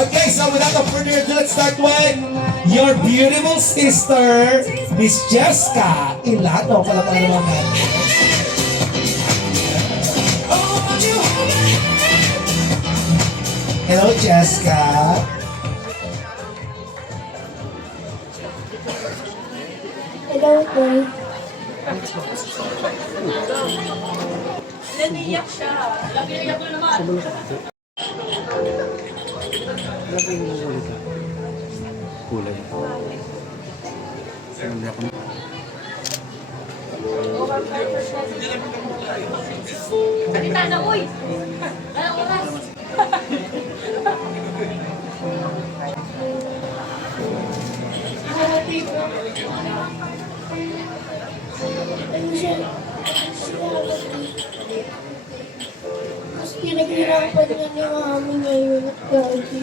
Okay, so without further ado, let's start with your beautiful sister, Miss Jessica Ilado. Pala naman. Hello, Jessica. Hello, Toy. Naniyak siya. Lagi-iyak na naman. Lagi yung ulit ka. Kulay. Hindi ako na. Salita na, uy! Anong oras? Ano siya? Mas pinaghirapan niya ni mami ngayon at daddy.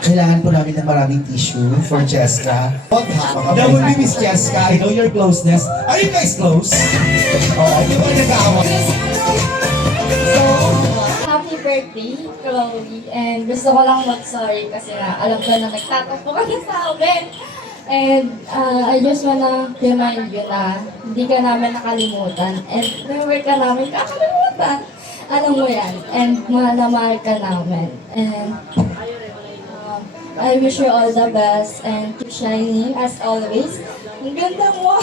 Kailangan po namin ng maraming tissue for Jessica. That would be Miss Jessica. I know your closeness. Are you guys close? Oo, di ba nag-aaway? Happy birthday, Chloe. And gusto ko lang mag-sorry kasi alam ko na nagtatampo ka na sa amin. And I just wanna remind you na hindi ka namin nakalimutan. And never ka namin kakalimutan. Alam mo yan. And mahal na mahal ka namin. And I wish you all the best and keep shining as always. Ang ganda mo.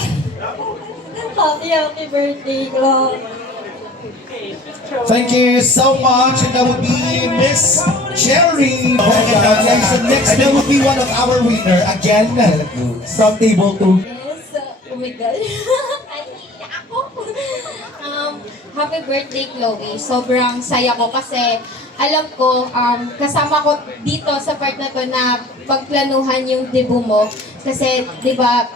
Happy birthday, Chloe. Thank you so much. And that would be Miss Cherry. And next, that would be one of our winner. Again, from table 2. Yes, oh my God. Ay, ako. Happy birthday, Chloe. Sobrang saya ko kasi alam ko, kasama ko dito sa part na to na pagplanuhan yung debut mo. Kasi, di ba,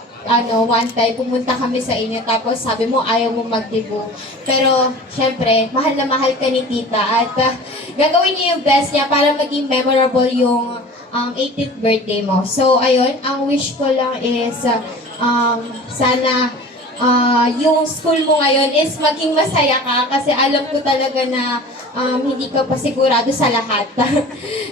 one time pumunta kami sa inyo tapos sabi mo ayaw mo mag-debut. Pero, syempre, mahal na mahal ka ni tita at gagawin niya yung best niya para maging memorable yung 18th birthday mo. So, ayun, ang wish ko lang is sana yung school mo ngayon is maging masaya ka kasi alam ko talaga na hindi ka pa sigurado sa lahat.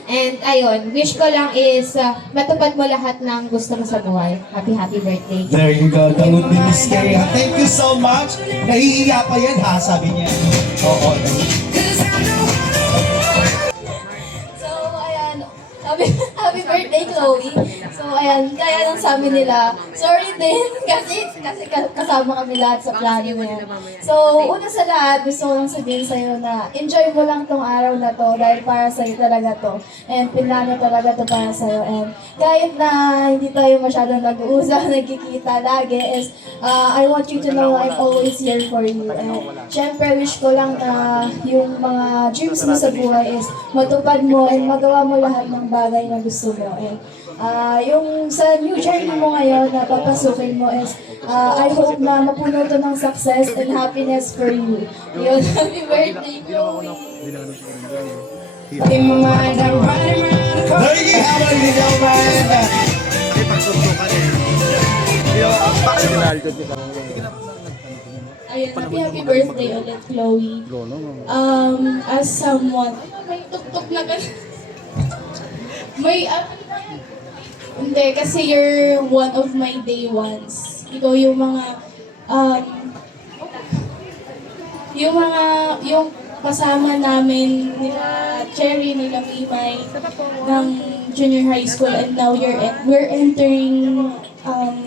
And ayun, wish ko lang is matupad mo lahat ng gusto mo sa buhay. Happy birthday. There you go. That would be Miss Cherry. Thank you so much. Nahihiya pa yan ha, sabi niya. Oo. So, ayan. Happy birthday, Chloe. So, ayan. Kaya lang sabi nila, sorry din. Kasi kasama kami lahat sa plano mo. So, una sa lahat, gusto ko lang sabihin sa'yo na enjoy mo lang tong araw na to dahil para sa'yo talaga to. And pinlano talaga to para sa'yo. And kahit na hindi tayo masyadong nag-uusap, nagkikita lagi, is I want you to know I'm always here for you. And syempre, wish ko lang na yung mga dreams mo sa buhay is matupad mo and magawa mo lahat ng bagay na gusto mo. And yung sa new journey mo ngayon na papasukin mo is I hope na mapuno to ng success and happiness for you. Yun, happy birthday, Chloe! There you have it, gentlemen. Eh, pagsuntukan eh. Bakit Ronaldo dito? Ayun, happy birthday ulit, Chloe. As someone, may tuk-tuk na gano'n. May, hindi, kasi you're one of my day ones. Ikaw yung yung kasama namin nila Cherry, nila Mimay ng junior high school and now we're entering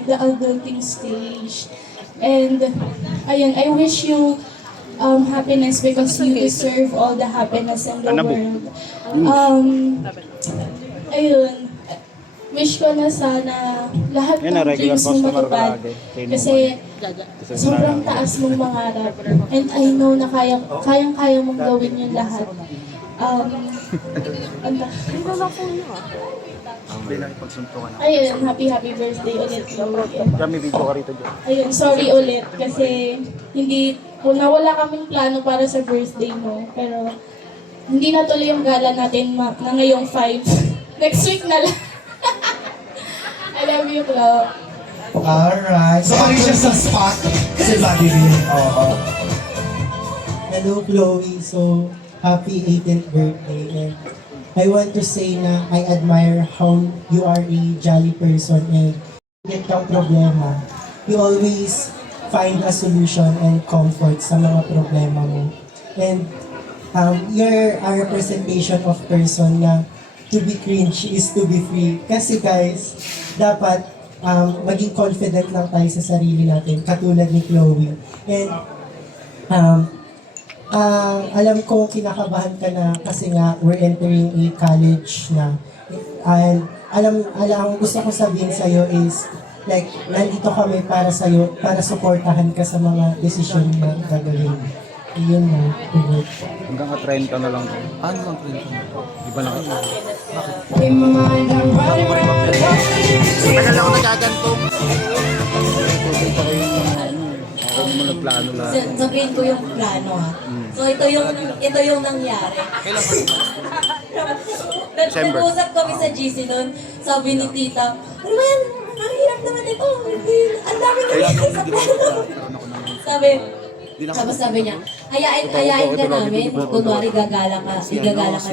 the adulting stage. And ayun, I wish you happiness because you deserve all the happiness in the world. Ayun, wish ko na sana lahat ng dreams mo matupad kasi sobrang taas mong mangarap and I know na kayang-kaya mong gawin yung lahat. Ayun, happy birthday ulit. Kami video ka rito dyan. Ayun, sorry ulit kasi wala kaming plano para sa birthday mo pero hindi natuloy yung gala natin na ngayong 5. Next week na lang. I love you, Chloe. Alright. So, ano siya sa spot? Si Vladimir. Oo. Hello, Chloe. So, happy 18th birthday. And I want to say na I admire how you are a jolly person and get kang problema. You always find a solution and comfort sa mga problema mo. And you're a representation of person na to be cringe is to be free. Kasi guys, dapat maging confident lang tayo sa sarili natin, katulad ni Chloe. And alam ko kinakabahan ka na kasi nga we're entering a college na. And ang gusto ko sabihin sa'yo is like, nandito kami para sa'yo, para suportahan ka sa mga desisyon na gagawin. Yun na. Hanggang ka 30 na lang. Ano lang 30? Iba lang. Tagal ako nagaganto. Pupunta kayo ng ako naman nagplano lang. Sabihin ko yung plano ha. So ito yung nangyari. Kailan ka? December. Nag-usap kami sa GC noon. Sabi ni tita, ano ba yan? Ang hirap naman ito. Ang dami na Kailan sa ako plano. Tapos sabi niya, hayain ka namin. Kunwari gagala ka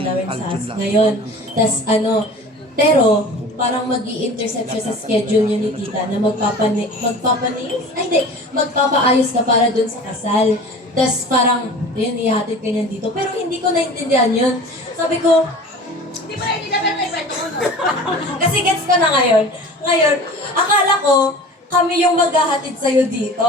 namin sa ngayon. Tapos pero parang mag-i-intercept siya sa schedule niya ni tita na magpapaayos ka para dun sa kasal. Tapos parang, yun, ihatid ka niyan dito. Pero hindi ko naintindihan yun. Sabi ko, Di ba hindi na pwede kwento mo, no? kasi gets ko na ngayon. Ngayon, akala ko, kami yung maghahatid sa'yo dito.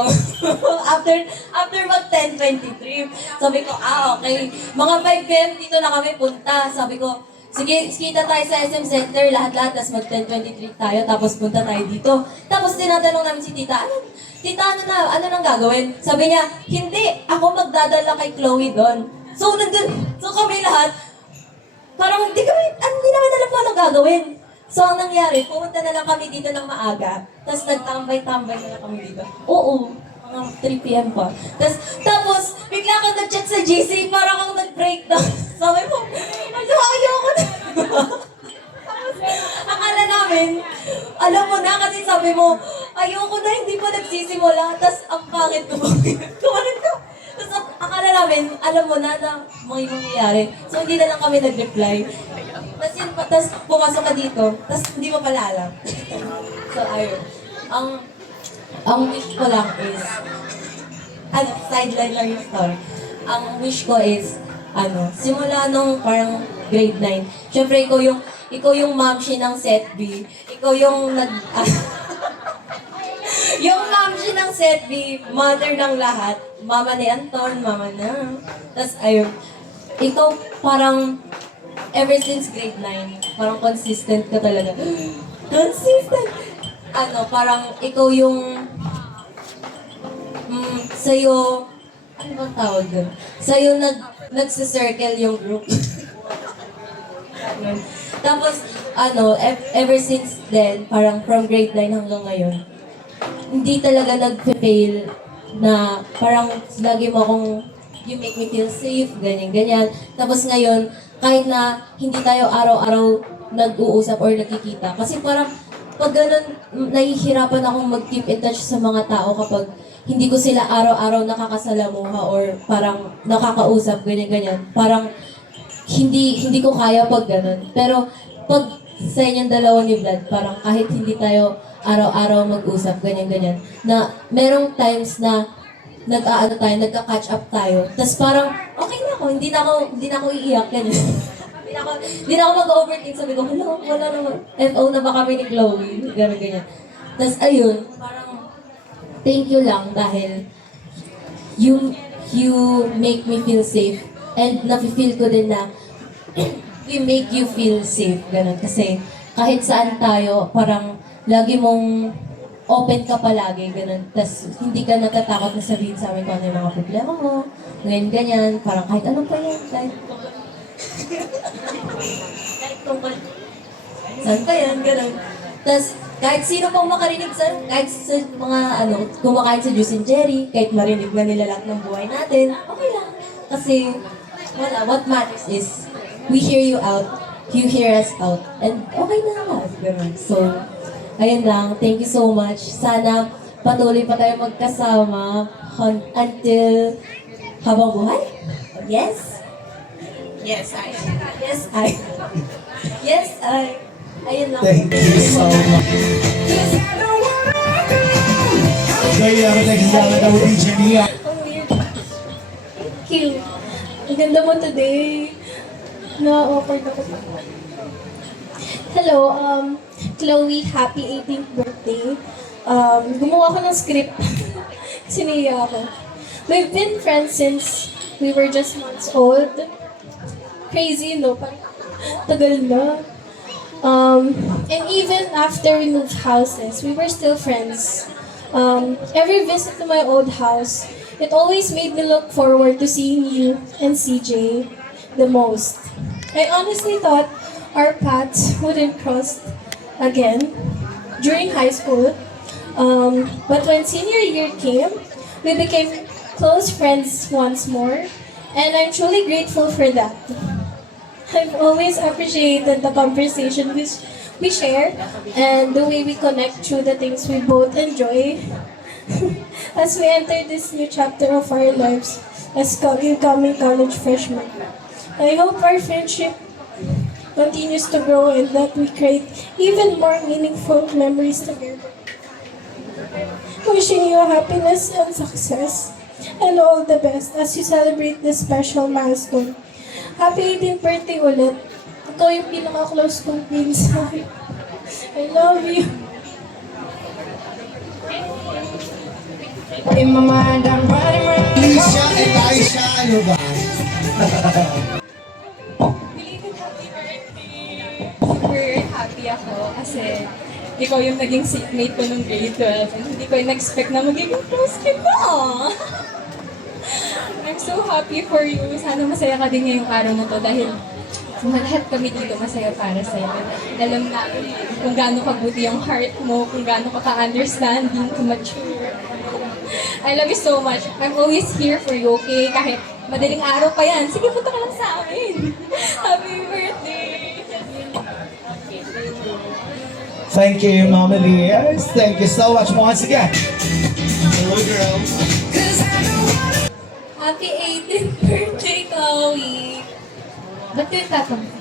after mag 10:23. Sabi ko, okay. Mga 5 p.m. dito na kami punta. Sabi ko, sige, kita tayo sa SM Center, lahat-lahat, tapos mag 10:23 tayo, tapos punta tayo dito. Tapos tinatanong namin si tita, tita, ano nang gagawin? Sabi niya, hindi, ako magdadala kay Chloe doon. So kami lahat, parang hindi naman alam po anong gagawin. So, ang nangyari, pumunta na lang kami dito ng maaga, tapos nagtambay-tambay na lang kami dito. Oo, mga 3 p.m. pa. Tapos bigla akong nag-chat sa GC, parang akong nag-breakdown. Sabi mo, ayoko na. Akala namin, alam mo na, kasi sabi mo, ayoko na, hindi pa nagsisimula, tapos ang pangit ko. Kumanan ko. Tapos akala namin, alam mo na may mangyayari. So, hindi na lang kami nag-reply. Tapos pumasok ka dito, tapos hindi mo pala alam. So, ayun. Ang wish ko lang is, sideline lang yung story. Ang wish ko is, simula nung parang grade 9, syempre ikaw yung mamshi ng set B, ikaw yung yung mamshi ng set B, mother ng lahat, mama ni Anton, mama na. Tapos ayun, ikaw parang, ever since grade 9, parang consistent ka talaga. Consistent! Parang ikaw yung, sa'yo, ano bang tawag dun? Sa'yo nagsisircle yung group. Tapos, ever since then, parang from grade 9 hanggang ngayon, hindi talaga nag-fail na parang lagi mo akong, you make me feel safe, ganyan. Tapos ngayon, kahit na hindi tayo araw-araw nag-uusap or nakikita. Kasi parang pag ganun, nahihirapan akong mag-keep in touch sa mga tao kapag hindi ko sila araw-araw nakakasalamuha or parang nakakausap, ganyan. Parang hindi ko kaya pag ganun. Pero pag sa inyong dalawa ni Vlad, parang kahit hindi tayo araw-araw mag-usap, ganyan. Na merong times na nagka-catch up tayo. Tapos parang, okay na ako, hindi na ako iiyak, ganyan. Hindi na ako mag-overthink. Sabi ko, wala naman. FO na ba kami ni Chloe? Ganyan. Tapos ayun, parang, thank you lang dahil you make me feel safe. And nafe-feel ko din na we make you feel safe. Ganun. Kasi kahit saan tayo, parang lagi mong open ka palagi, ganun. Tapos, hindi ka natatakot na sabihin sa amin kung ano yung mga problema mo. Ganyan. Parang kahit ano pa yan. Kahit tungkol. Saan ka yan? Ganun. Tapos, kahit sino pang makarinig kahit sa mga, kumakain sa Juice and Jerry, kahit marinig na nila lahat ng buhay natin, okay lang. Kasi, what matters is, we hear you out, you hear us out, and okay na lahat. Ganun. So, ayun lang. Thank you so much. Sana patuloy pa tayo magkasama until Habang buhay? Yes. Yes, I. Yes, I. Yes, I. Ayun lang. Thank you so much. Kaya ako nagigala na with Jania. Ang weird. Thank you. Ang ganda mo today. Na-awkward ako. Hello, Chloe, happy 18th birthday. Gumawa ko ng script. Siniya ako. We've been friends since we were just months old. Crazy, no? Parang tagal na. And even after we moved houses, we were still friends. Every visit to my old house, it always made me look forward to seeing you and CJ the most. I honestly thought our paths wouldn't cross again during high school. But when senior year came, we became close friends once more, and I'm truly grateful for that. I've always appreciated the conversation we share and the way we connect through the things we both enjoy. As we enter this new chapter of our lives as incoming college freshmen, I hope our friendship continues to grow and that we create even more meaningful memories together. Wishing you happiness and success and all the best as you celebrate this special milestone. Happy 18th birthday ulit. Ikaw yung pinaka-close kong pinsan. I love you. Alicia and Aisha, ano ba? Belated happy birthday! Super happy ako kasi ikaw yung naging seatmate ko nung grade 12 and hindi ko in-expect na magiging close kita. I'm so happy for you. Sana masaya ka din ngayong araw na to dahil lahat kami dito masaya para sa'yo. Alam namin kung gaano kabuti yung heart mo, kung gaano ka ka-understanding, ka-mature. I love you so much. I'm always here for you, okay? Kahit madaling araw pa yan, sige, punta ka lang sa amin. Happy birthday! Thank you, Mama Liz. Thank you so much once again. Hello, girls. Happy 18th birthday, Chloe! Ba't kayo tatanong?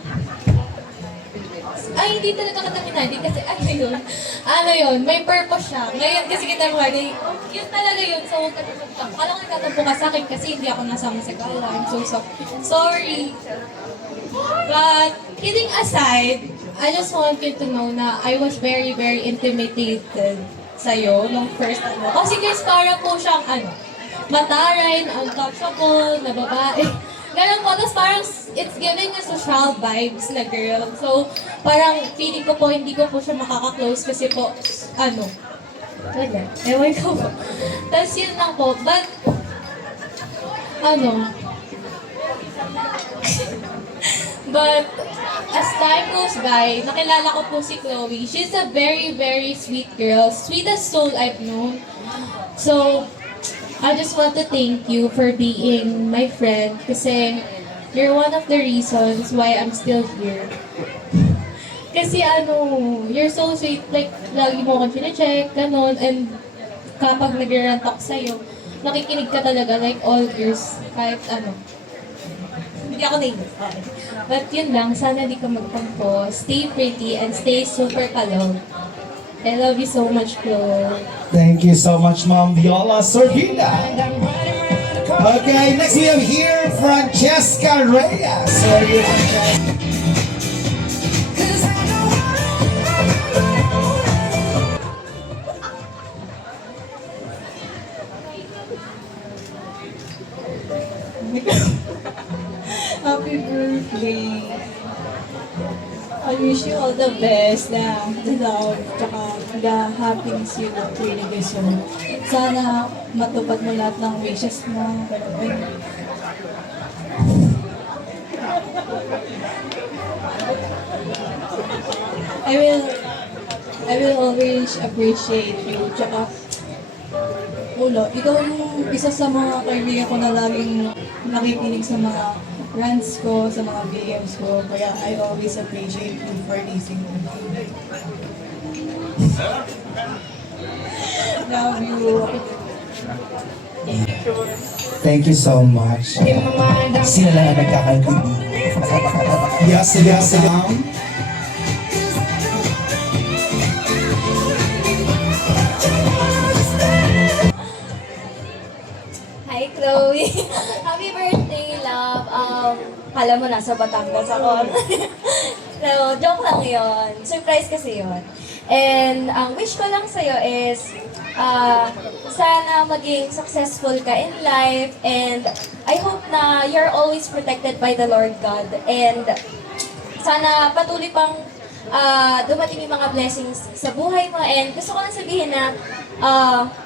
Ay, hindi talaga kataminadi kasi ano yun, may purpose siya. Ngayon kasi kita mo, yun talaga yun, so huwag ka tutugtang. Kala ko nagtatampo ka sa akin kasi hindi ako nasama sa gala. I'm so sorry. But, kidding aside, I just want you to know na I was very, very intimidated sa'yo nung first ano. Kasi guys, para po siyang mataray, untouchable, na babae. Ganun po, tapos parang it's giving a social vibes na girl. So, parang feeling ko po, hindi ko po siya makaka-close kasi po, wala, ewan ko po. Tapos yun lang po, but, but, as time goes by, nakilala ko po si Chloe. She's a very, very sweet girl. Sweetest soul I've known. So, I just want to thank you for being my friend kasi you're one of the reasons why I'm still here. Kasi you're so sweet, like, lagi mo akong chine-check, ganun, and kapag nag-rant ako sa'yo, nakikinig ka talaga, like, all ears, kahit hindi ako nainis. Okay. But yun lang, sana di ka magtampo, stay pretty, and stay super kalog. I love you so much, Chloe. Thank you so much, Mom Viola Sorbina. Okay, next we have here Francesca Reyes. Sorry, Francesca. Happy birthday! I wish you all the best na the love, tsaka the happiness you really deserve. Sana matupad mo lahat ng wishes mo. I will always appreciate you. Tsaka, ikaw yung isa sa mga kaibigan ko na laging nakikinig sa mga rants ko, sa mga BMs ko. Kaya I always appreciate you for listening to me. Love you. Thank you so much. Sila lang ang nagkakagibig. Yes, yes, yes. Hi, Chloe. Happy birthday, love. Kala mo nasa Batangas ako. So, joke lang yon. Surprise kasi yon. And ang wish ko lang sa'yo is, sana maging successful ka in life, and I hope na you're always protected by the Lord God. And sana patuloy pang dumating yung mga blessings sa buhay mo. And gusto ko lang sabihin na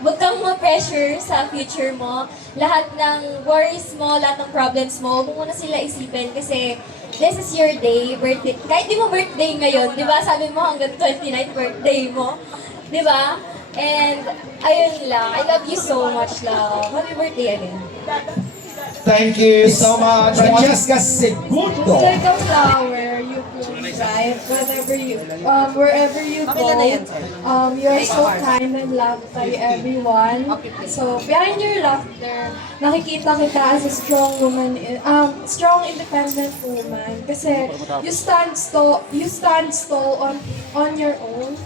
huwag kang ma-pressure sa future mo. Lahat ng worries mo, lahat ng problems mo, huwag mo muna sila isipin kasi this is your day, birthday. Kahit di mo birthday ngayon, di ba? Sabi mo hanggang 29th birthday mo. Di ba? And ayun lang. I love you so much, love. Happy birthday again. Thank you so much. Francesca Segundo. Like a flower, you bloom bright wherever you go. You're so kind and loved by everyone. So behind your laughter, nakikita kita as a strong woman, strong independent woman. Kasi you stand tall on your own.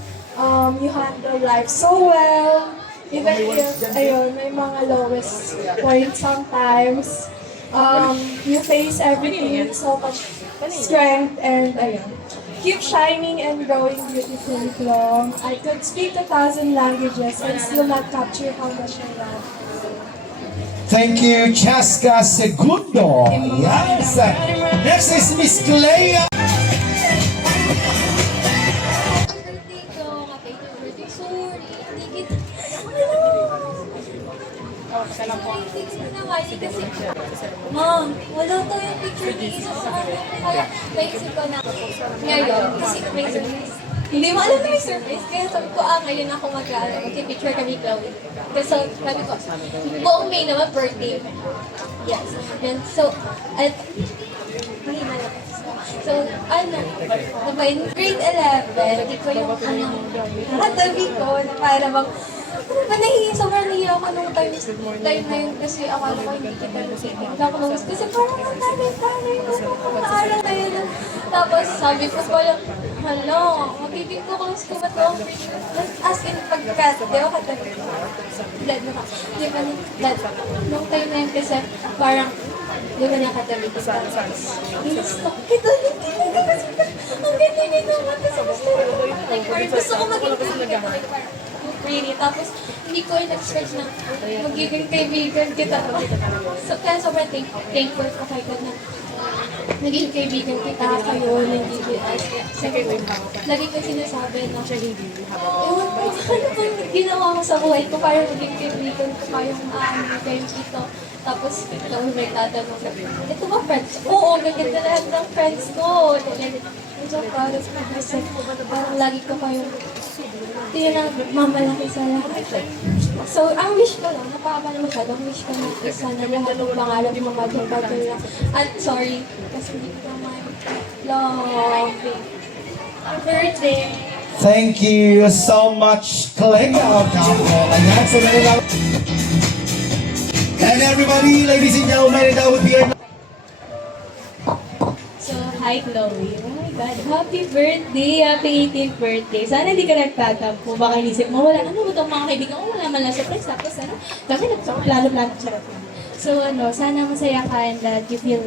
You handle life so well. Even if, ayun, may mga lowest points sometimes, you face everything with so much strength and, ayun, keep shining and growing beautifully, Chloe. I could speak 1,000 languages and still not capture how much I love you. Thank you, Chaska Segundo. Yes. Next is Miss Clea. Birthday ko, happy birthday, sorry, hindi kita. Hindi ko nawali kasi, Mom, wala to yung picture ni Isa sa akin. Kaya naisip ko na ngayon, kasi may surprise. Hindi mo alam na may surprise. Kaya sabi ko, ngayon ako mag-picture kami, Chloe. Kasi sabi ko, buong May naman birthday. Yes. And so, at, mahina lang. So, in grade 11, ito yung katabi ko na para bang, sobrang nahiya ako nung time na yun kasi akala ko hindi kita nakalungos. Kasi parang nanay ko naaral na yun. Tapos sabi ko parang, hala, magiging ko kung sino ba ito ang as in pagkat, di ba katabi ko? Dad mo ka. Di ba nung time na yun kasi parang, di ba niya katabi ko? Inistok kita, hindi kasi ang ganda nito naman kasi gusto ko maging really. Tapos, hindi ko in-expect na magiging kaibigan kita. So, kaya sobrang thankful ko kay God na naging kaibigan kita kayo, lagi ko sinasabi na ewan ko, ano bang ginawa ko sa buhay ko para maging kaibigan ko kayong kayo dito. Tapos, ito may tatanong na, ito ba friends? Oo, ganyan na lahat ng friends ko. I'm so proud of you kasi parang lagi ko kayong mamalaki sa lahat. So, ang wish ko lang, napakaba na masyado, ang wish ko na sana lahat ng pangarap mo matupad lang. At sorry, kasi hindi ko naman love. Birthday! Thank you so much, Clea Ocampo. Ayan, so lang. And everybody, ladies and gentlemen, that would be our... So, hi Chloe. Oh my God, happy birthday! Happy 18th birthday! Sana hindi ka nagtatampo. Baka inisip mo, wala, ano ba itong mga kaibigan ko? Wala man lang surprise. Tapos kami plano-plano, charot lang. So, sana masaya ka and that you feel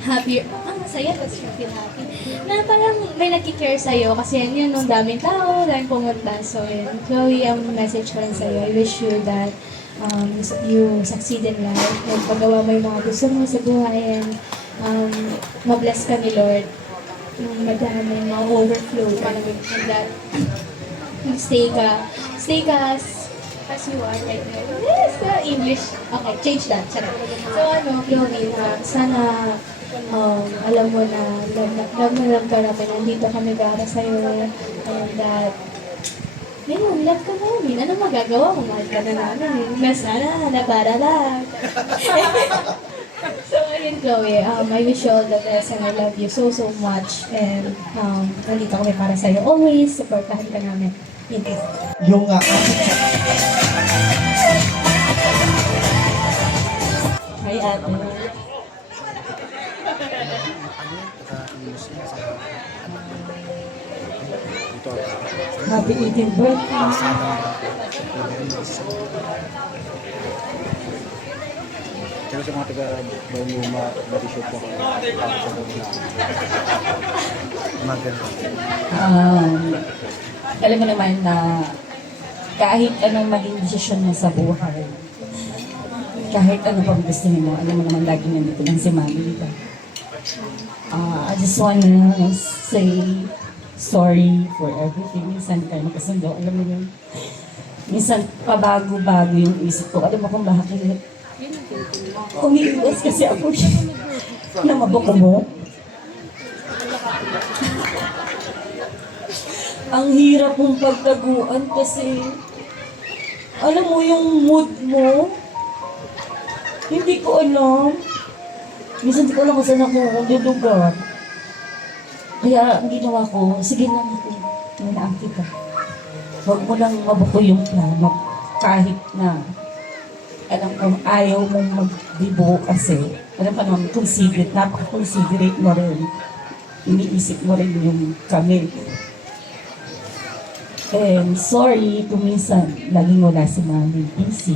happy. Masaya, tapos you feel happy. Na parang may nagkikare sa'yo kasi yun, nung daming tao, daming pumunta. So, yun. Chloe, ang message ko lang sa'yo, I wish you that you succeed in life. And paggawa mo yung mga gusto mo sa buhay and mabless ka ni Lord. Madami, mga overflow ka naman. And that, stay ka as you are right now. Yes, English. Okay, change that. Charot. So Chloe, sana alam mo na love ka namin. Nandito kami para sa'yo. And that, ngayon, love ka namin. Ano magagawa mo? Mahal ka na namin. Mas na para lang. So, ayun, Chloe, I wish you all the best and I love you so much. And nandito kami para sa'yo. Always, supportahan ka namin. Yung Kay ate. Happy 18th birthday. Kaya sa mga taga Baunuma, bati-shop po ako. Para sa Baunuma. Maganda. Alam mo naman na kahit anong maging desisyon mo sa buhay, kahit ano pang gusto mo, alam mo naman lagi nandito lang si Mami, di ba? I just wanna say sorry for everything. Minsan tayo magkasundo, alam mo yun. Minsan pabago-bago yung isip ko. Alam mo kung bakit? Umiiwas kasi ako na maboko mo. Ang hirap mong pagtaguan kasi alam mo yung mood mo. Hindi ko alam. Minsan hindi ko alam kung saan ako lulugar. Kaya ang ginawa ko, sige lang ako. Minaan kita. Huwag mo lang mabuko yung plano. Kahit na alam kong ayaw mong magdibo kasi alam pa naman, napaka-considerate mo rin. Iniisip mo rin yung kami. And sorry kung minsan laging wala si Mami busy.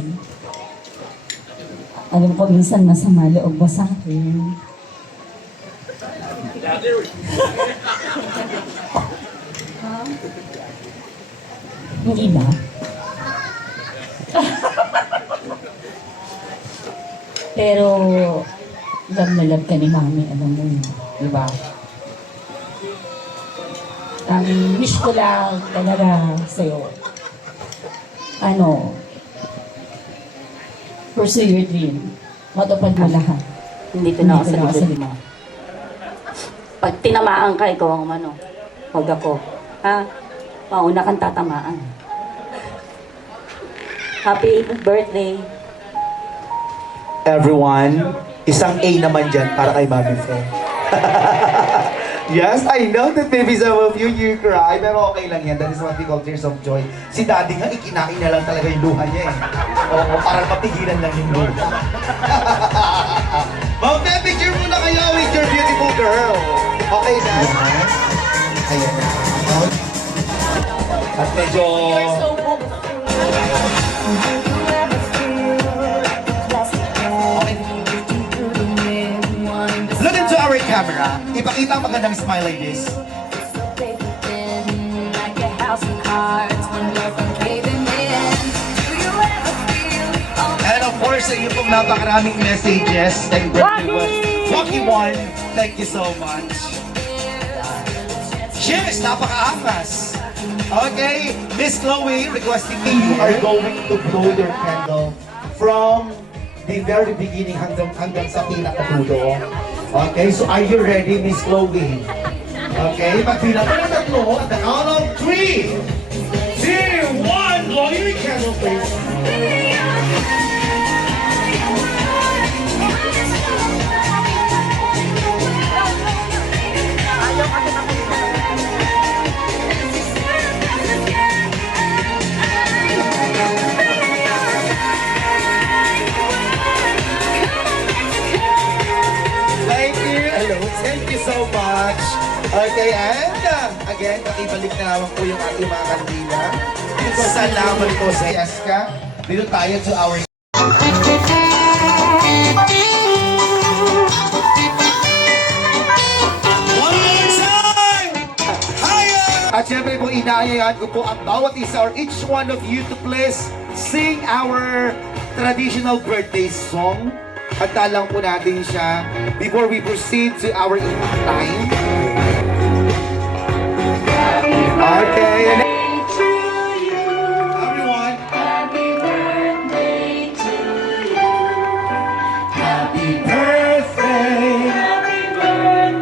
Alam ko minsan masama loob mo sa akin. Hindi ba? Pero love na love ka ni Mami, alam mo yun, di ba? Ang wish ko lang talaga sa'yo, pursue your dream. Matupad mo lahat. Nandito na ako sa Nandito na likod mo. Pag tinamaan ka, ikaw ang Huwag ako. Ha? Mauna kang tatamaan. Happy 18th birthday. Everyone, isang A naman dyan para kay Mami Fe. Yes, I know that maybe some of you cry, pero okay lang yan. That is what we call tears of joy. Si Daddy nga, ikinain na lang talaga yung luha niya eh. Oo, parang mapigilan lang yung luha. Ma'am Fe, picture muna kayo with your beautiful girl. Okay, Dad? Ayan na. At medyo... Look into our camera. Ipakita ang magandang smile like this. And of course, sa iyo pong napakaraming messages and birthday was Lucky One. Thank you so much. Cheers! Napaka-angas! Okay, Miss Chloe requesting me, you are going to blow your candle from the very beginning hanggang sa pinakadulo. Okay, so are you ready, Miss Chloe? Okay, magbilang ko ng tatlo at the count of 3, 2, 1, blow your candle, please. Thank you so much. Okay, and again, nakibalik na naman po yung ating mga kandila. Salamat po sa Eska. Dito tayo to our... One more time! Higher! At syempre po, inaayaan ko po ang bawat isa or each one of you to please sing our traditional birthday song. Kanta lang po natin siya before we proceed to our evening time. Okay. Everyone. Happy birthday to you. Happy birthday. Happy birthday.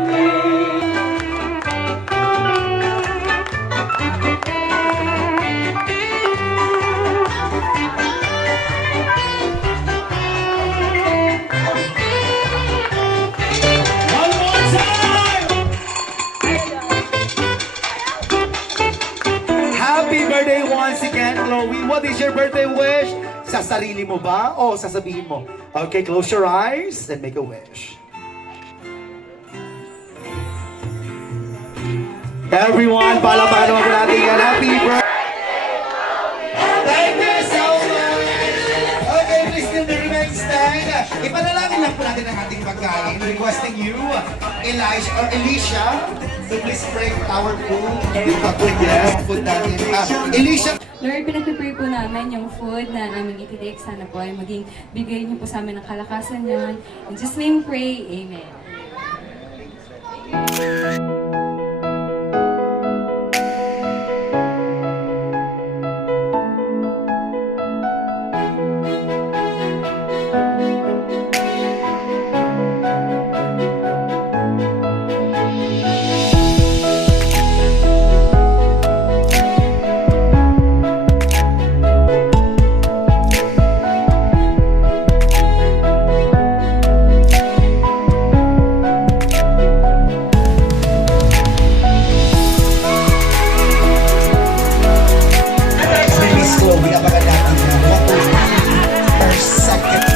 One more time! Happy birthday once again, Chloe. What is your birthday wish? Sa sarili mo ba o sasabihin mo? Okay, close your eyes and make a wish. Everyone, palakpakan naman po natin yan. Happy birthday! Thank you so much! Okay, please still remain stand. Ipanalangin lang po natin ang ating pagkain. Requesting you, Alicia, to please pray for our food. Yung food natin. Alicia, Lord, pinag-pray po namin yung food na aming ititake. Sana po ay maging bigay niyo po sa amin ng kalakasan yan. In Jesus' name pray, Amen. Miss Chloe, abakan natin na 1 per second.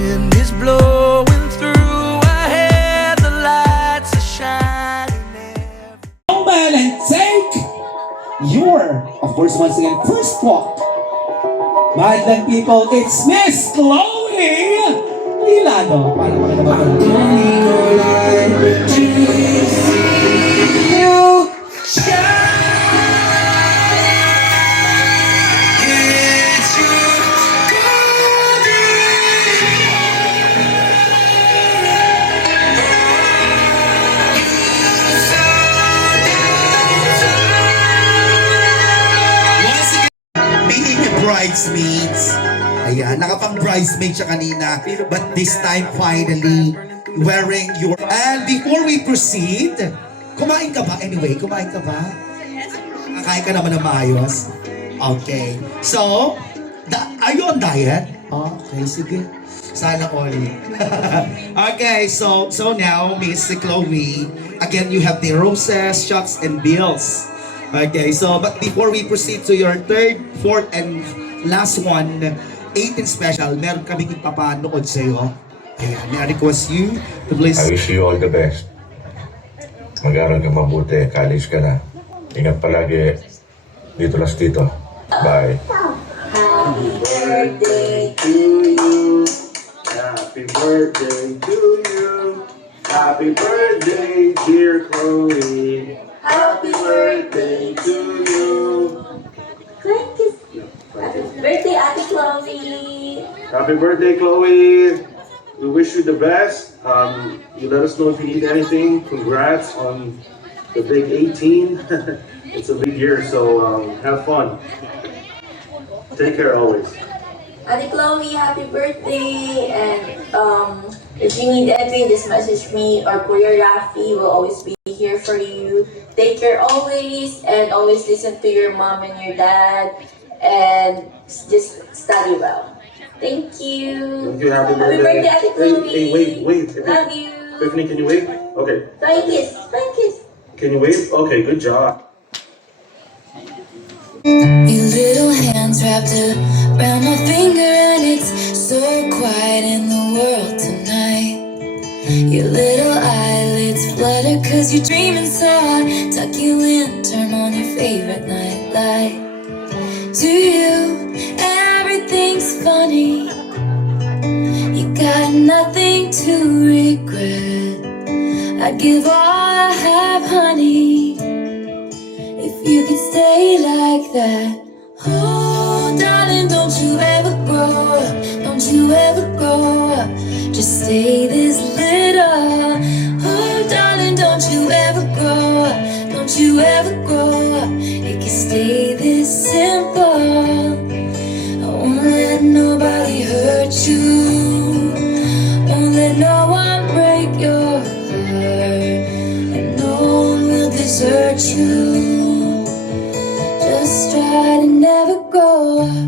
Wind is blowing through our hair, the lights are shining there. Man, and take your, of course, once again, first walk. Madlang people, it's Miss Chloe Lilano. Para magandang being a bridesmaids. Ayan, nakapang bridesmaid siya kanina. But this time, finally, wearing your... And before we proceed, kumain ka ba? Anyway, kumain ka ba? Kakain ka naman ng maayos? Okay. So, are you on diet? Okay, sige. Sana all. Okay, so now, Miss Chloe, again, you have the roses, shots, and bills. Okay, so but before we proceed to your third, fourth, and last one, 18 special, meron kaming ipapanood sa'yo. Ayan, may I request you to please... I wish you all the best. Mag-aral ka mabuti, college ka na. Ingat palagi. Dito lang dito. Bye. Happy birthday to you. Happy birthday to you. Happy birthday, dear Chloe. Happy birthday to you. Thank you. Happy birthday, Ate Chloe. Happy birthday, Chloe. We wish you the best. You let us know if you need anything. Congrats on the big 18. It's a big year, so have fun. Take care always. Ate Chloe, happy birthday. And if you need anything, just message me or Kuya Rafi. Will always be here for you. Take care always, and always listen to your mom and your dad. And just study well. Thank you. Thank you. Happy birthday. Happy birthday, Ate Chloe. Hey, wait. Love you. Tiffany, can you wait? Okay. Flying kiss. Flying kiss. Can you wait? Okay, good job. Your little hands wrapped around my finger, and it's so quiet in the world tonight. Your little eyelids flutter 'cause you're dreaming, so I tuck you in, turn on your favorite night light. To you, everything's funny. You got nothing to regret. I'd give all I have, honey, if you could stay like that. Oh, darling, don't you ever grow up. Don't you ever grow up. Just stay this little. Oh, darling, don't you ever grow up. Don't you ever grow up. It can stay this simple. I won't let nobody hurt you. Won't let no one break your heart. And no one will desert you. Just try to never grow up.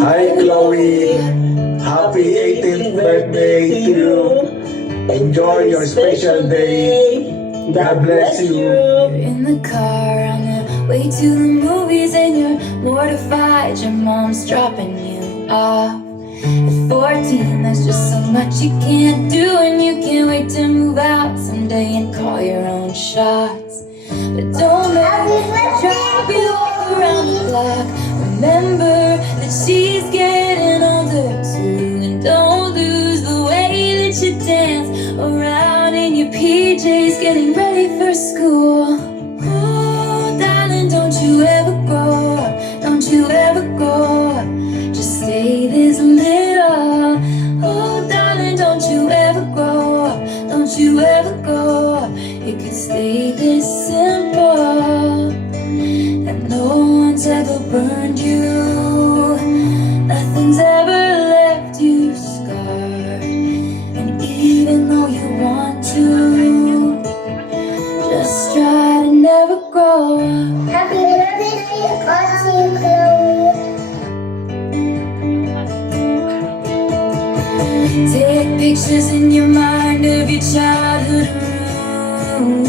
Hi Chloe, happy 18th birthday to you. Enjoy your special day. God bless you. You're in the car on the way to the movies, and you're mortified your mom's dropping you off. At 14, there's just so much you can't do, and you can't wait to move out someday and call your own shots. But don't let her drop you all around the block. Remember that she's getting older too, and don't lose the way that you dance around in your PJs, getting ready for school. Oh, darling, don't you ever grow up. Don't you ever grow up. Just stay this little. Oh, darling, don't you ever grow up. Don't you ever grow up. It could stay this simple. And no one's ever burned you. Nothing's ever left you scarred. And even though you want to, just try to never grow up. Happy birthday, Auntie Chloe. Take pictures in your mind of your childhood room.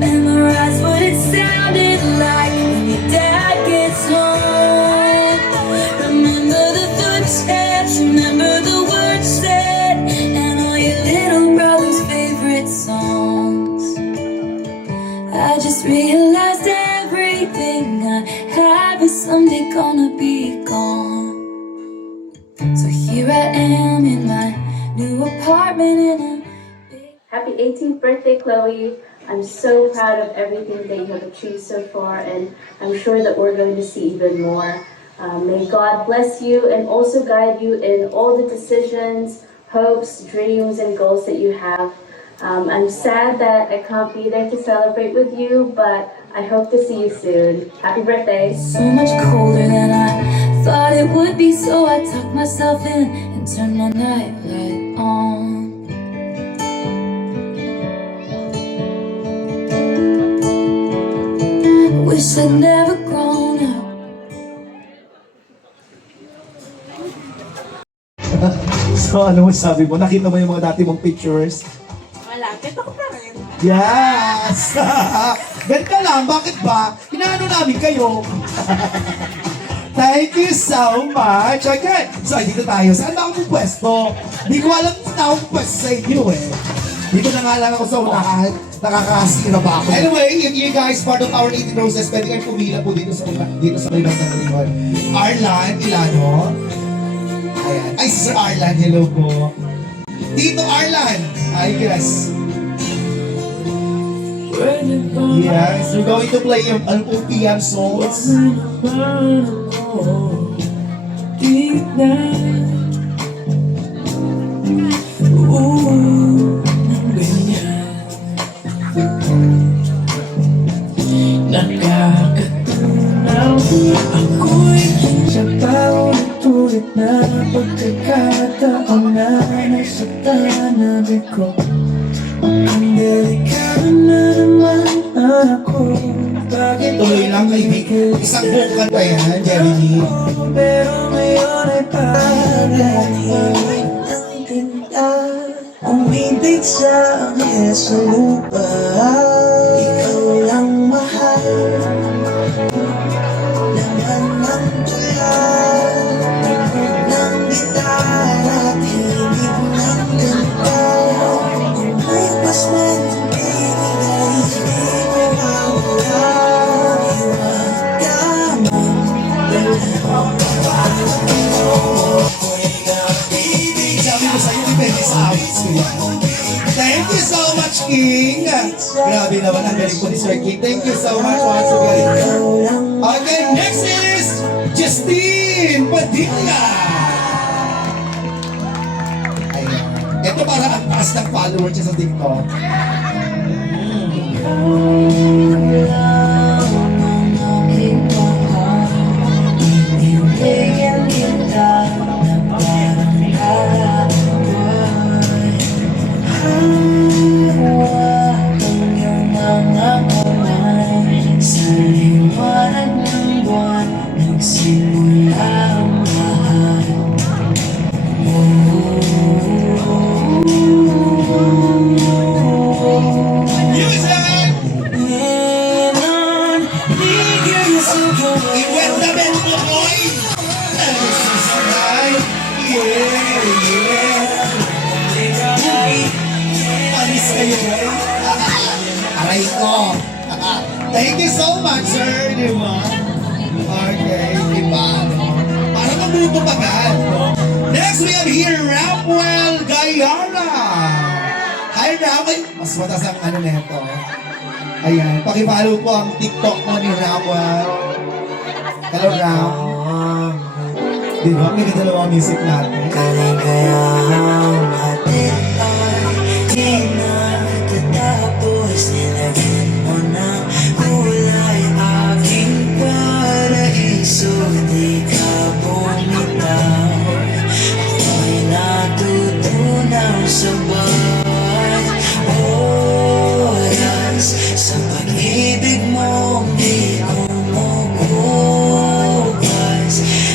Memorize what it sounded like when your dad gets home. Remember the footsteps, remember the words said, and all your little brother's favorite songs. I just realized everything I have is someday gonna be gone. So here I am in my new apartment in a big... Happy 18th birthday, Chloe. I'm so proud of everything that you have achieved so far, and I'm sure that we're going to see even more. May God bless you and also guide you in all the decisions, hopes, dreams, and goals that you have. I'm sad that I can't be there to celebrate with you, but I hope to see you soon. Happy birthday. So much colder than I thought it would be, so I tucked myself in and turned my nightlight on. Wish I'd never grown up. So ano mo sabi mo? Nakita mo yung mga dati mong pictures? Malapit ako pa rin. Yes! Ganito lang, bakit ba? Inaano namin kayo. Thank you so much. Okay, so dito tayo. Saan ba ako pwesto? Hindi ko alam kung saan ako pwesto sa inyo eh. Dito na nga lang ako sa unahan. Nakakasira ba ako? Anyway, if you guys part of our eating process, pwede kayo pumila po dito sa unahan. Dito sa unahan ng Arlan Ilano. Ayan. Ay, Sir Arlan, hello po. Tito Arlan, I guess. Yes, we're going to play an OPM songs. Nakakatunaw ako'y sa paulit-ulit na pagkakataon na nasaktan na ko. Ang delikado na naman ako. Bakit Tuloy lang kay Vic. Isang buong kanta yan, Jerry Lee. pero ngayon ay pagdating ng tinta. Umibig sa angel sa lupa. Ikaw lang mahal. Laman ng tula ng gitara at hibig ng kanta. Kung may pasman ng piling ay hindi mawawala. Iwan ka man Sabi ko sa'yo, depende sa awit sila. Thank you so much, King! Grabe naman, ang galing po ni Sir King. Thank you so much once again. Okay, next is Justine Padilla! Ayan. Ito para ang taas ng follower siya sa TikTok. Ibigyan kita na parang kalaban. Hawak ang iyong mga kamay. Sa liwanag ng buwan nagsimula ang lahat. Music! Ngayon, bigyan niyo sa Iwentamen mo, boy! Right? Yeah, yeah. Panis kayo, boy. Aray ko. Thank you so much, sir. Di ba? Okay, diba? Para mabuto pa gan. Next, we have here Ramuel Gayara. Hi, Ramuel. Mas matas ang ano neto. Ayan, pakipalo po ang TikTok mo ni Ramuel. Hello, Ram. Di ba? May dalawang music natin. Kaligayahang hatid ay di na natatapos. Nilagyan mo ng kulay aking paraiso. Di ka bumitaw. Ako'y natutunaw sa bawat oras. Sa pag-ibig mo di kumukupas.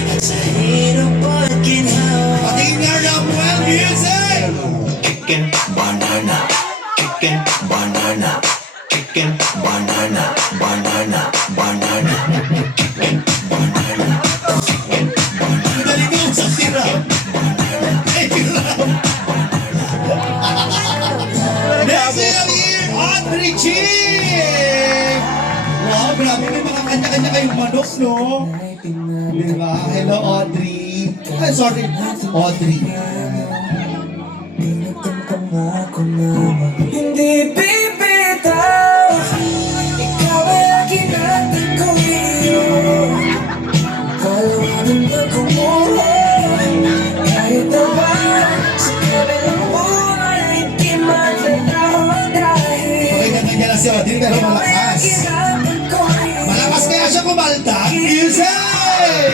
At sa hirap at ginawa. Patingin nga, Ramuel, music! Chicken banana, chicken banana, chicken banana, banana, banana, chicken banana, chicken banana. Dali ko sa Ram. Thank you, Ram. Next, we have here Audrey G. Wow, grabe, may mga kanya-kanya kayong manok, no? Diba? Hello, Audrey. Ay, sorry, Audrey. Pinagtan ka nga ako naman. Hindi bibitaw. Ikaw ay aking natin ko iyo. Kalawanan na kumuha. Kahit na ba sa kabilang buhay ay di man natawa dahil. Okay, ganyan lang si Audrey, pero malakas. Malakas kaya siya kumalta. Music!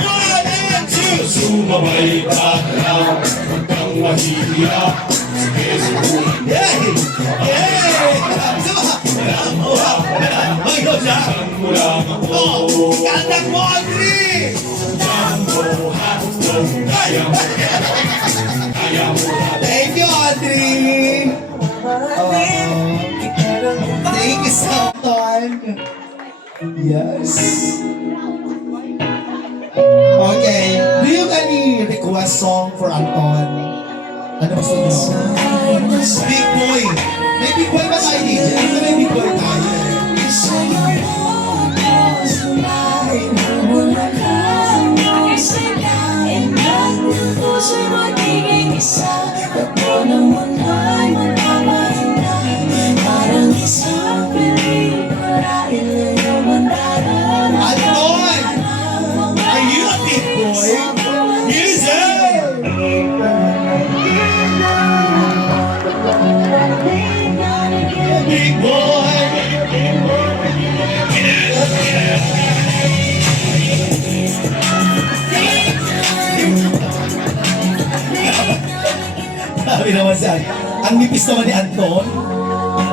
One and two! Sumabay ka lang, huwag kang mahihiya. Sige, sumunod. Yay! Yay! Sama! Ayaw siya! Oh! Kandak mo, Audrey! Thank you, Audrey! Thank you so much! Yes! Okay, do you have any request song for Anton? Ano gusto niyo? Big Boy! May Big Boy ba tayo DJ? May Big Boy tayo. Ang nipis naman ni Anton.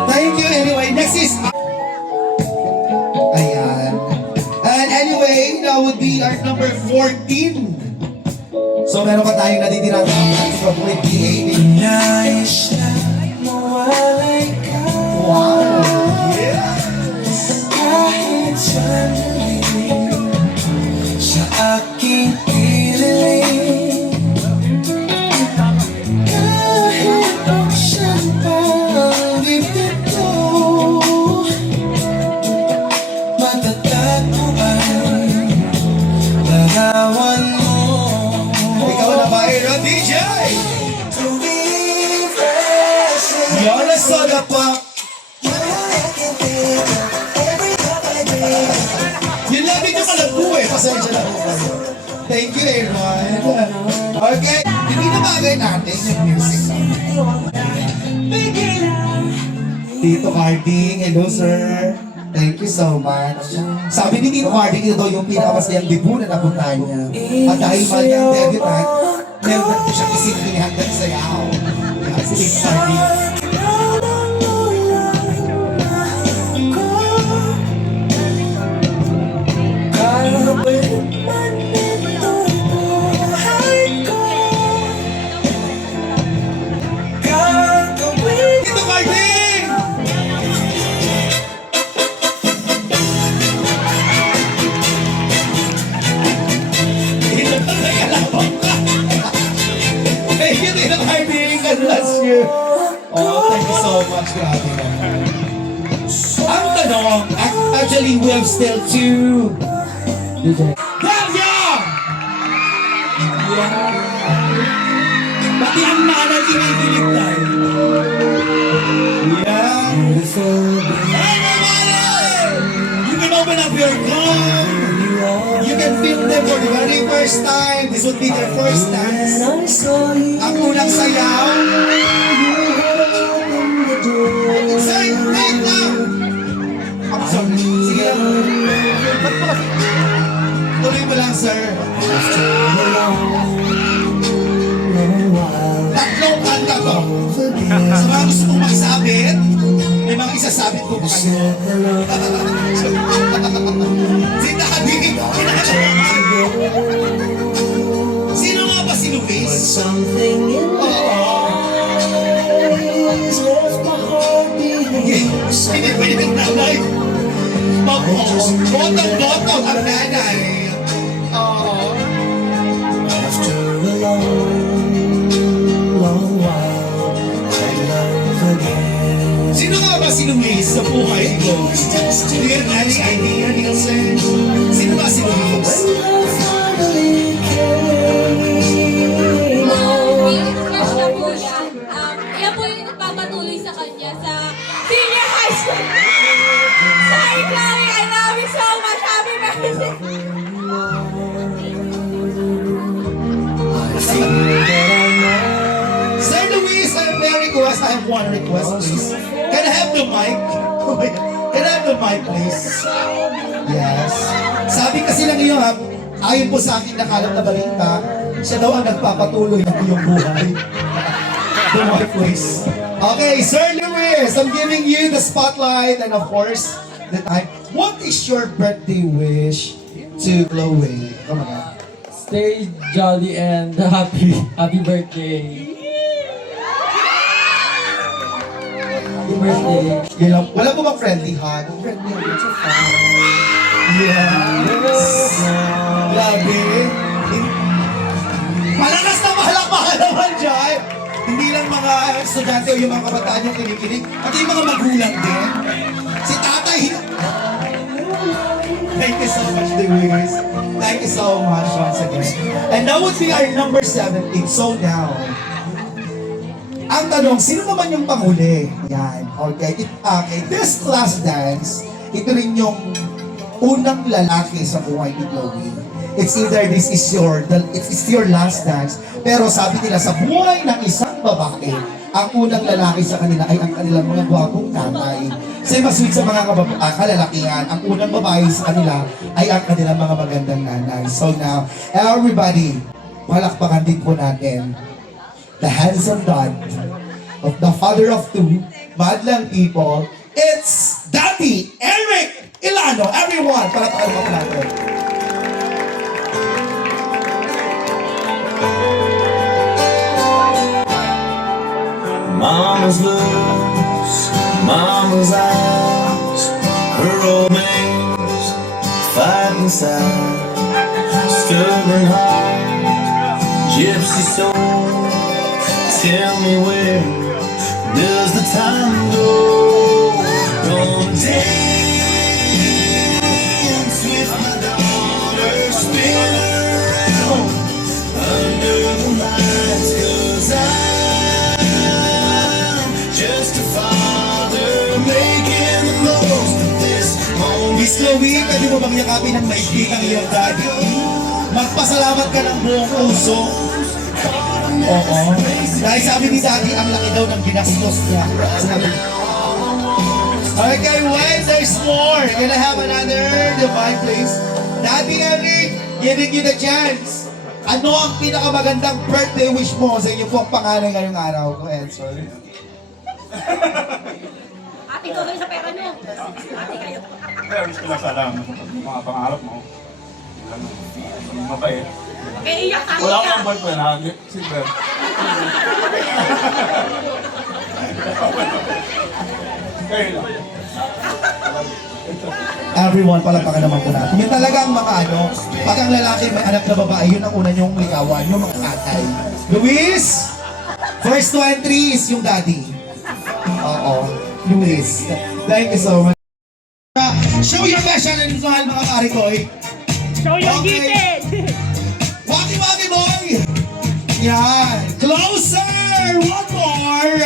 Thank you. Anyway, next is... Ayan. And anyway, that would be our number 14. So meron pa tayong natitirang from 2018. Wow! Yeah! Kahit sandali sa aking piling, kahit buksan pa ang bibig ko, matatagpuan larawan mo. Ikaw na ba, Aaron DJ? To be present. Yan ang soda pa. Yun lang din yung kalagpo eh. Pasensya na po kayo. Thank you, Aaron. Okay. Hindi na bagay natin yung music Tito Carding, hello sir. Thank you so much. Sabi ni Tito Carding, ito daw yung pinakamasayang debut na napuntahan niya. At dahil mahal niyang debutant, meron ko siyang isimili hanggang sayaw. Yan si Tito Carding. Tito Carding! Thank you, Tito Carding. God bless you. Oh, thank you so much. Grabe naman. Ang tanong, actually, we have still two. Gavya! Pati ang nanay kinikilig tayo. Yeah. Hey, everybody! You can open up your gun. You can feel them for the very first time. This would be their first dance. Ang unang sayaw. Sir, wait lang! I'm sorry. Sige lang. Tuloy mo lang, sir. Tatlong kanta to. Sa mga gusto kong magsabit, may mga isasabit ko pa kayo. Si Daddy, sino nga ba si Luis? Hindi pwede ng nanay. Botong-botong ang nanay. After a long while, I love again. Sino nga ba si Luis sa buhay ko? Dear Nanny Idea Nielsen. Sino ba si Luis? Crush na po yan. Yan po yung nagpapatuloy sa kanya sa senior high school. Sorry, Chloe, I love you so much. Happy birthday. Sir Luis, I have a request. I have one request, please. Can I have the mic? Can I have the mic, please? Yes. Sabi kasi lang iyo, ayon po sa akin nakalat na balita, siya daw ang nagpapatuloy ng iyong buhay. The mic, please. Okay, Sir Luis, I'm giving you the spotlight and of course, the time. What is your birthday wish to Chloe? Come on. Stay jolly and happy birthday. Happy birthday. Yun lang. Wala po bang friendly hug? Friendly hug, it's so fun. Yes. Grabe. Malakas na palakpakan naman dyan. Hindi lang mga estudyante o yung mga kabataan yung kinikilig, at yung mga magulang din. Si tatay. Thank you so much, Luis. Thank you so much once again. And that would be our number 17. So now, ang tanong, sino naman yung panghuli? Yan. Okay. Okay. This last dance, ito rin yung unang lalaki sa buhay ni Chloe. It's either this is your last dance. Pero sabi nila sa buhay ng isang babae, ang unang lalaki sa kanila ay ang kanilang mga gwapong tatay. Kasi mas sweet sa mga kalalakihan, ang unang babae sa kanila ay ang kanilang mga magandang nanay. So now, everybody, palakpakan din po natin the handsome dad, of the father of two, madlang people, it's Daddy Eric Ilano. Everyone, para tayo natin. Mama's loose, mama's eyes, her romance, fight inside, stubborn heart, gypsy soul. Tell me where does the time go? Gonna dance with my daughter, spin around under the lights, 'cause I'm just a father making the most of this moment. Miss Chloe, pwede mo bang yakapin ng maigpit ang iyong daddy? Magpasalamat ka ng buong puso. Oo. Dahil sabi ni daddy, ang laki daw ng ginastos niya. Sabi. Okay, wait, there's more. Can I have another divine, please? Daddy Eric, giving you the chance. Ano ang pinakamagandang birthday wish mo sa inyo pong pangalan ngayong araw? Go ahead, sorry. Ate, tuloy sa pera nyo. Ate, kayo. Kaya wish ko lang sana mga pangarap mo. Mabait. Kaya iyak ka. Wala akong boyfriend ha. Silver. Kayo lang. Everyone, palapakan naman po natin. Yung talagang mga ano, pag ang lalaki may anak na babae, yun ang una niyong ligawan, yung mga tatay. Luis! First to entry is yung daddy. Oo, Luis. Thank you so much. Show your passion and mahal mga pare ko. Show your gifted. Waki-waki boy! Yan. Closer! One more!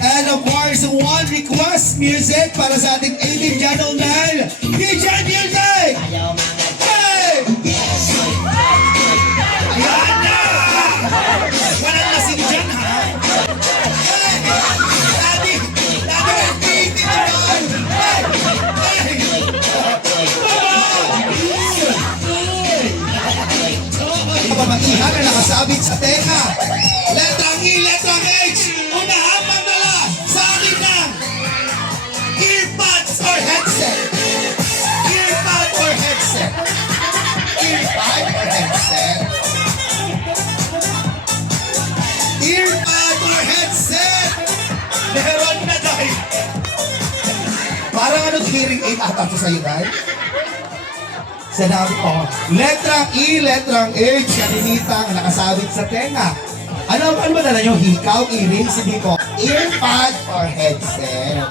And of course, one request music para sa ating 18 gentlemen. DJ Music! Hey! Yan na! Walang lasing dyan, ha? Hey! Daddy! Daddy! 18 naman! Hey! Hey! Pamatihan na nakasabit sa tenga. Letrang E, letrang H. Unahan magdala sa akin ng earbuds or headset. Earbud or headset. Earbud or headset. Earbud or headset. Meron na dahil. Parang ano hearing aid ata to sa'yo dahil. Sinabi ko, letrang E, letrang H, kaninitang nakasabit sa tenga. Ano ba dala nyo? Hikaw, earrings, hindi po. Earpod or headset.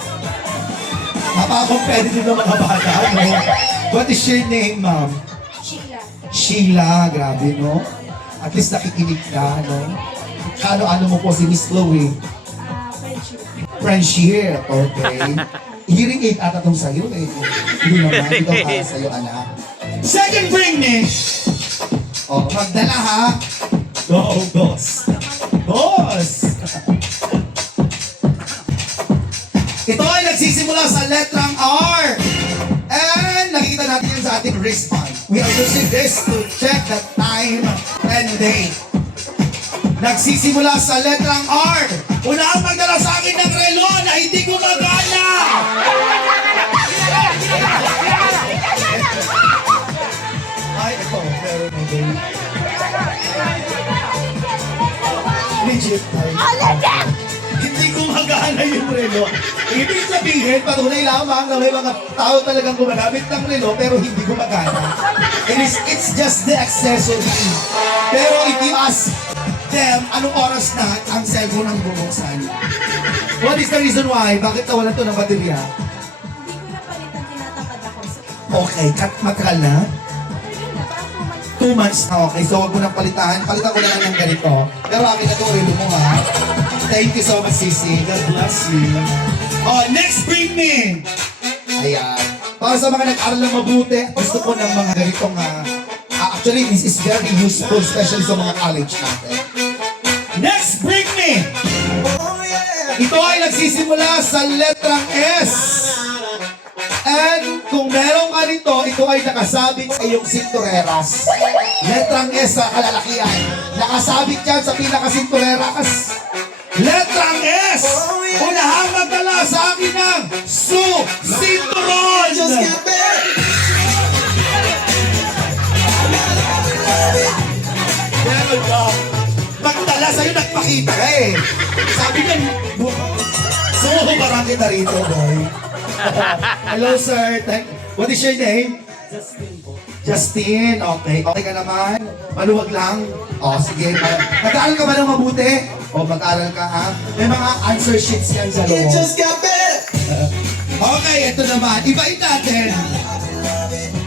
Napaka-competitive ng mga bata, no? What is your name, ma'am? Sheila. Sheila, grabe, no? At least nakikinig ka, no? Ano mo po si Miss Chloe? Friendship. Friendship, okay. Hearing aid ata tong sa'yo, eh. Hindi naman, ito para sa'yo, anak. Second bring me! Oh, magdala ha. Go, boss. Boss! Ito ay nagsisimula sa letrang R. And nakikita natin yan sa ating wristband. We are using this to check the time and date. Nagsisimula sa letrang R. Unang magdala sa akin ng relo na hindi gumagana. Ay, ito. Meron mo din. Legit tayo. Hindi gumagana yung relo. Ibig sabihin, patunay lamang na may mga tao talagang gumagamit ng relo pero hindi gumagana. It's just the accessory. Pero if you ask them, anong oras na ang cellphone ang bubuksan? What is the reason why? Bakit nawalan to ng baterya? Hindi ko na palitan, tinatamad ako. Okay, matagal na? 2 months na, okay. So, huwag mo nang palitan. Palitan ko na lang ng ganito. Pero akin na ito, relo mo ha. Thank you so much, Sisi. God bless you. Oh, next bring me! Ayan. Para sa mga nag-aral ng mabuti, gusto ko ng mga ganitong, actually, this is very useful, especially sa mga college natin. Next bring me! Ito ay nagsisimula sa letrang S. And kung meron ka nito, ito ay nakasabit sa iyong sintureras. Letrang S sa kalalakihan. Nakasabit yan sa pinakasintureras. Letrang S! Unahang magdala sa akin ng Cinturon! Meron ka. Magdala sa'yo, nagpakita ka eh. Sabi niya, sumuhubaran kita rito, boy. Hello, sir. What is your name? Justin po. Justin, okay. Okay ka naman? Maluwag lang? O, sige. Nag-aaral ka ba ng mabuti? O, mag-aaral ka, ha? May mga answer sheets yan sa loob. Okay, ito naman. Ibahin natin.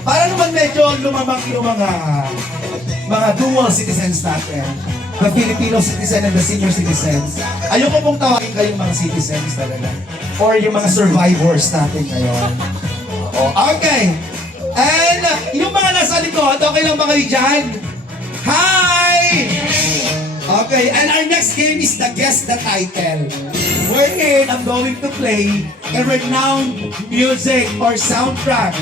Para naman medyo lumamang yung mga dual citizens natin. The Filipino citizen and the senior citizens. Ayoko pong tawagin kayong mga citizens talaga. Or yung mga survivors natin ngayon. O, okay. And yung mga nasa likod, okay lang ba kayo dyan? Hi! Okay, and our next game is the Guess the Title. Wherein I'm going to play a renowned music or soundtrack.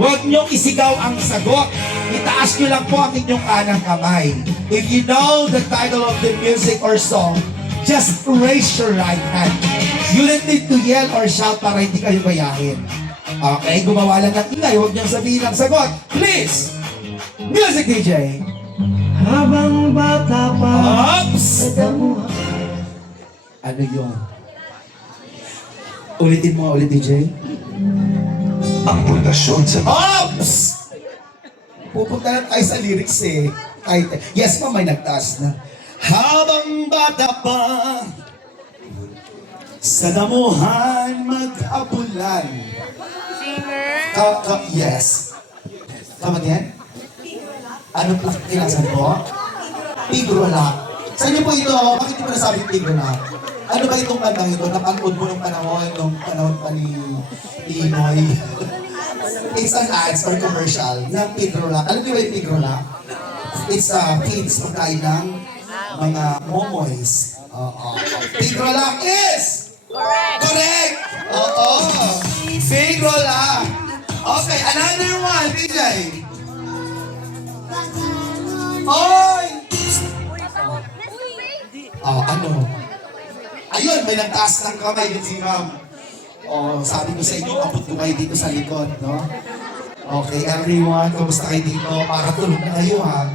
Huwag niyong isigaw ang sagot. Itaas niyo lang po ang inyong kanang kamay. If you know the title of the music or song, just raise your right hand. You don't need to yell or shout para hindi kayo bayahin. Okay, gumawa lang ng ingay. Huwag niyong sabihin ang sagot. Please! Music DJ! Habang bata pa. Oops! Ano yun? Ulitin mo ulit, DJ. Ang pundasyon sa Oops! Pupunta na tayo sa lyrics eh. Yes, ma'am, may nagtaas na. Habang bata pa, sa damuhan mag-abulan. Yes. Come again? Ano po kinasan po? Pigrola. Sa inyo po ito, bakit mo nasabing Pigrola? Ano ba itong kantang ito? Napanood mo nung panahon pa ni Inoy. It's an ads or commercial ng Pigrola. Alam niyo ba yung Pigrola? It's kids pagkain ng mga momoys. Pigrola is! Correct! Oo. Pigrola. Okay, another one, DJ. Oy! Ano? Ayun, may nagtaas ng kamay din si ma'am. Sabi ko sa inyo, kapot ko kayo dito sa likod, no? Okay, everyone, kumusta kayo dito? Para tulog na kayo, ha?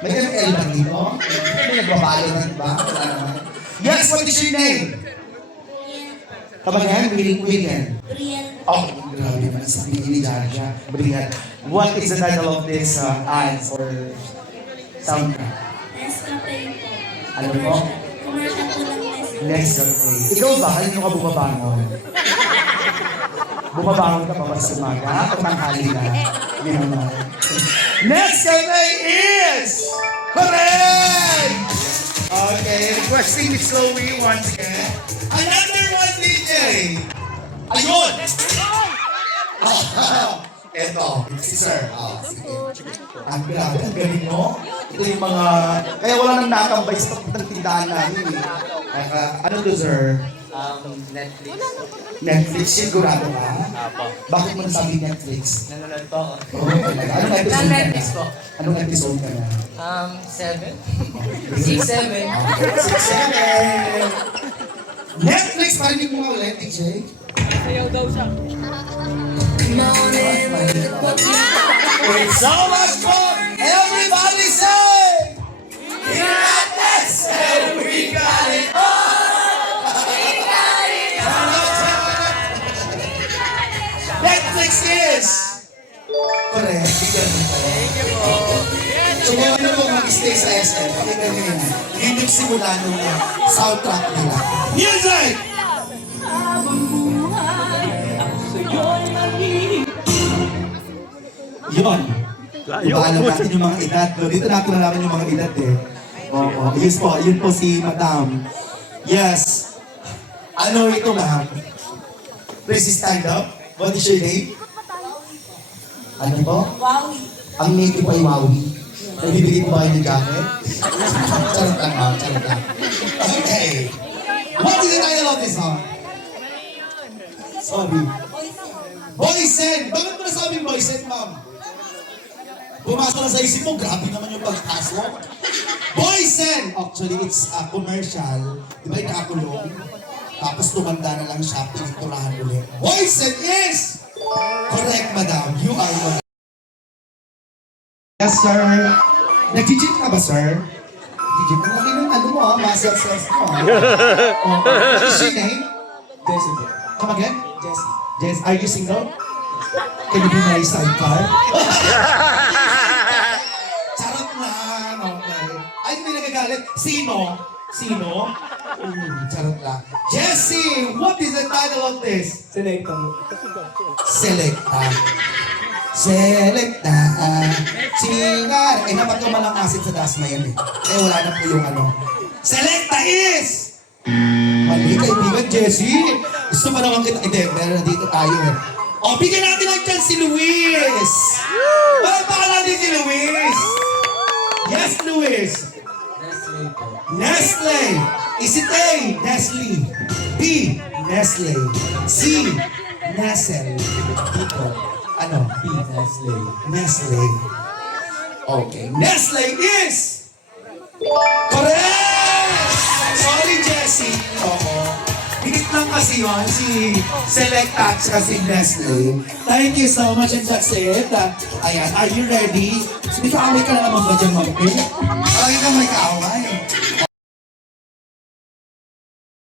May ganun kayo ba dito? May nagbabalo na ba? Wala naman. Yes, what is your name? Kamagayan, William. Oh, grabe naman sabihin ni Jaja. Brian. What is the title of this ads or soundtrack? Alam mo? Next Cafe. Ikaw ba? Kanino ka bumabangon? Bumabangon ka pa ba sa umaga? O tanghali na? Yun naman. Next Cafe is... Correct! Okay, requesting ni Chloe once again. Another one, DJ! Ayun! Eto, si Sir. Sige. Ang grabe, ang galing mo. Ito yung mga... Kaya wala nang nakambay sa tindahan namin eh. Ano to, Sir? Netflix. Netflix, sigurado ka? Bakit mo nasabi Netflix? Nanonood po ako. Anong episode ka na? Netflix po. Anong episode ka na? 7? 6, 7. 6, 7! Netflix, parinig mo nga ulit, DJ. Sayaw daw siya. It's so much fun! Everybody say! We got this and we got it all! We got it all! Netflix is! Correct. Thank you po. So kung ano mo mag-stay sa SM, pakita nyo yun. Yun yung simula nung soundtrack nila. Music! Yun. Ibaalam natin yung mga edad. No? Dito natin nalaman yung mga edad eh. Oo. Yun po si Madam. Yes. Ano ito, ma'am? Please stand up. What is your name? Ano po? Wowie. Ang name ko ay Wowie. Nagbibigay po ba kayo ng jacket? Charot lang, ma'am. Charot lang. Okay. What is the title of this song? Sorry. Boysen! Bakit mo nasabing Boysen, ma'am? Pumasok na sa isip mo, grabe naman yung pagtaas mo. Boysen! Actually, it's a commercial. Di ba yung nakakulong? Tapos tumanda na lang siya, piniturahan ulit. Boysen is! Correct, madam. You are correct. Yes, sir. Nag-gym ka ba, sir? Nag-gym ka? Laki ng ano mo, ha? Muscle cells mo, ha? What is your name? Jessica. Come again? Jessica. Jess, are you single? Can you be my sidecar? Charot lang. Okay. Ay, may nagagalit. Sino? Sino? Charot lang. Jessie, what is the title of this? Selecta mo. Selecta. Selecta. Singar. Eh, dapat yung malakasin sa dasma yan eh. Eh, wala na po yung ano. Selecta is! Mali, kaibigan Jessie. Gusto mo naman kita. Hindi, meron na dito tayo eh. O, bigyan natin ng chance si Luis. Baka natin si Luis. Yes, Luis. Nestle po. Nestle. Is it A? Nestle. B? Nestle. C? Nestle. B po. Ano? B. Nestle. Nestle. Okay. Nestle is correct! Sorry, Jessie. Oo. Binit lang kasi yun, si Selecta at saka si Nestle. Thank you so much, and that's it. Ayan, are you ready? May kaaway ka na naman ba dyan, Ma'am? Ay, ka may kaaway.